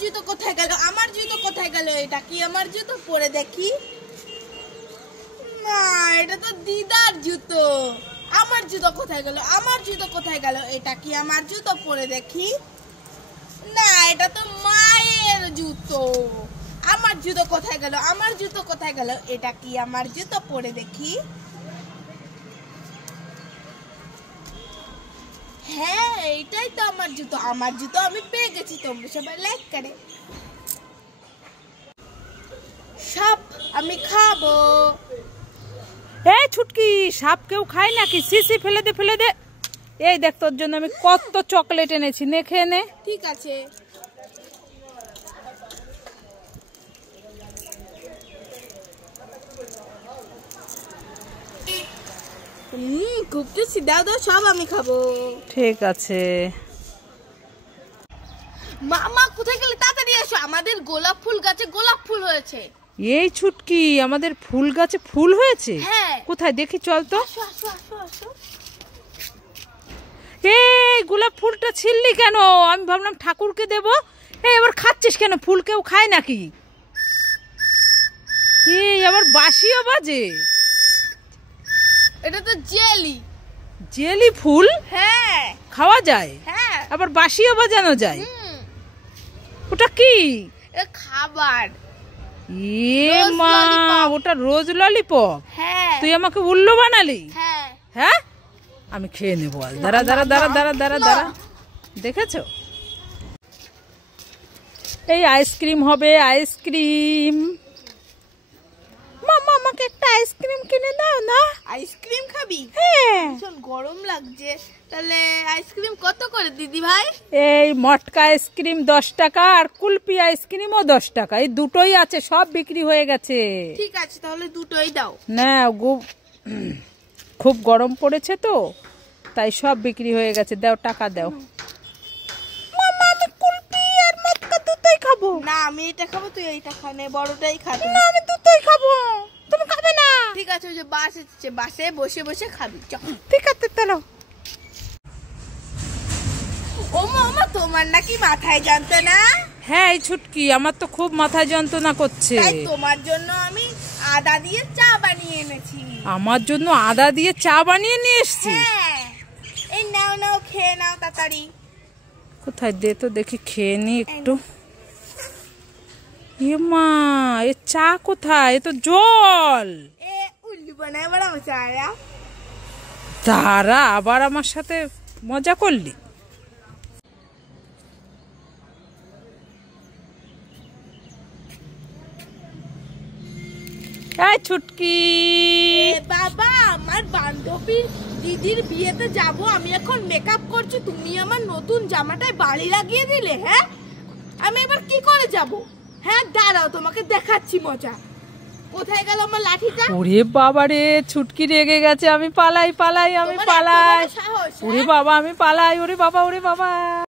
জুতো কোথায় গেল? আমার জুতো কোথায় গেল? এটা কি আমার জুতো? পরে দেখি। না, এটা তো দিদার জুতো। আমার জুতো কোথায় গেল? আমার জুতো কোথায় গেল? এটা কি আমার জুতো? পরে দেখি। না, এটা তো মায়ের জুতো। আমার জুতো কোথায় গেল? আমার জুতো কোথায় গেল? এটা কি আমার জুতো? পরে দেখি। হ্যাঁ, এটাই তো আমার জুতো। আমার জুতো আমি পেয়ে গেছি। তোমরা সবাই লাইক করে। সাপ আমি খাবো। এই ছুটকি, সাপ কেউ খায় নাকি? সিসি, ফেলে দে ফেলে দে। এই দেখ, তোর জন্য আমি কত চকলেট এনেছি, নে খেয়ে নে। ঠিক আছে। খুব টেস্টি, দাও দাও, সব আমি খাবো। ঠিক আছে। মামা কোথায় গেলে? তাড়াতাড়ি এসো, আমাদের গোলাপ ফুল গাছে গোলাপ ফুল হয়েছে। এই ছুটকি, আমাদের ফুল গাছে ফুল হয়েছে? হ্যাঁ। কোথায় দেখি, চল তো। আসো আসো আসো আসো। এই গোলাপ ফুলটা ছিললি কেন? আমি ভাবলাম ঠাকুরকে দেব। এই আবার খাচ্ছিস কেন? ফুল কেউ খায় নাকি? এই আবার বাসিও বাজে। এটা তো জেলি। জেলি ফুল? হ্যাঁ খাওয়া যায়? হ্যাঁ। আবার বাসিও বাজানো যায়? ওটা কি? এটা খাবার। এ মা, ওটা রোজ ললিপপ? হ্যাঁ। তুই আমাকে উল্লু বানালি? হ্যাঁ। হ্যাঁ, আমি খেয়ে নেবো। আজ দাঁড়া দাঁড়া দাঁড়া দাঁড়া দাঁড়া দাঁড়া। দেখেছো, এই আইসক্রিম হবে, আইসক্রিম। মামা, আমাকে একটা আইসক্রিম কিনে দাও না। আইসক্রিম খাবি? হ্যাঁ। ভীষণ গরম লাগছে। তাহলে আইসক্রিম কত করে দিদি ভাই? এই মটকা আইসক্রিম 10 টাকা, আর কুলপি আইসক্রিমও 10 টাকা। এই দুটোই আছে, সব বিক্রি হয়ে গেছে। ঠিক আছে, তাহলে দুটোই দাও। না গো, খুব গরম পড়েছে তো, তাই সব বিক্রি হয়ে গেছে। দাও, টাকা দাও। মামা, আমি কুলপি আর মটকা দুটোই খাবো। না, আমি এটা খাবো, তুই এইটা খা। নে, বড়টাই খাবি। না, আমি দুটোই খাবো। তুমি খাবে না? ঠিক আছে, ওই যে বাস এসেছে, বাসে বসে বসে খাবি। চল। ঠিক আছে, চলো। ও মামা, তোমার নাকি মাথায় জানতো না? হ্যাঁ, এই ছুটকি, আমার তো খুব মাথায় যন্ত্রণা করছে। তাই তোমার জন্য আমি আদা দিয়ে চা বানিয়ে এনেছি। আমার জন্য আদা দিয়ে চা বানিয়ে নিয়ে এসেছিস? হ্যাঁ, এই নাও নাও, খেয়ে নাও তাড়াতাড়ি। কোথায় দে তো দেখি, খেয়ে নি একটু। এ মা, এ চা কোথায়? এ তো জল। এ উল্লু বানায় বড় মজা আয়া। তারা আবার আমার সাথে মজা করলি? এই ছুটকি, বাবা, আমার বান্ধবী দিদির বিয়েতে যাব, আমি এখন মেকআপ করছি, তুমি আমার নতুন জামাটায় বাড়ি লাগিয়ে দিলে। হ্যাঁ, আমি এবার কি করে যাব? হ্যাঁ, দাঁড়াও, তোমাকে দেখাচ্ছি মজা। কোথায় গেল আমার লাঠিটা? ওরে বাবা রে, ছুটকি রেগে গেছে। আমি পালাই পালাই, আমি তোমার এত বড় পালাই। সাহস, ওরে হ্যাঁ? বাবা, আমি পালাই। ওরে বাবা, ওরে বাবা।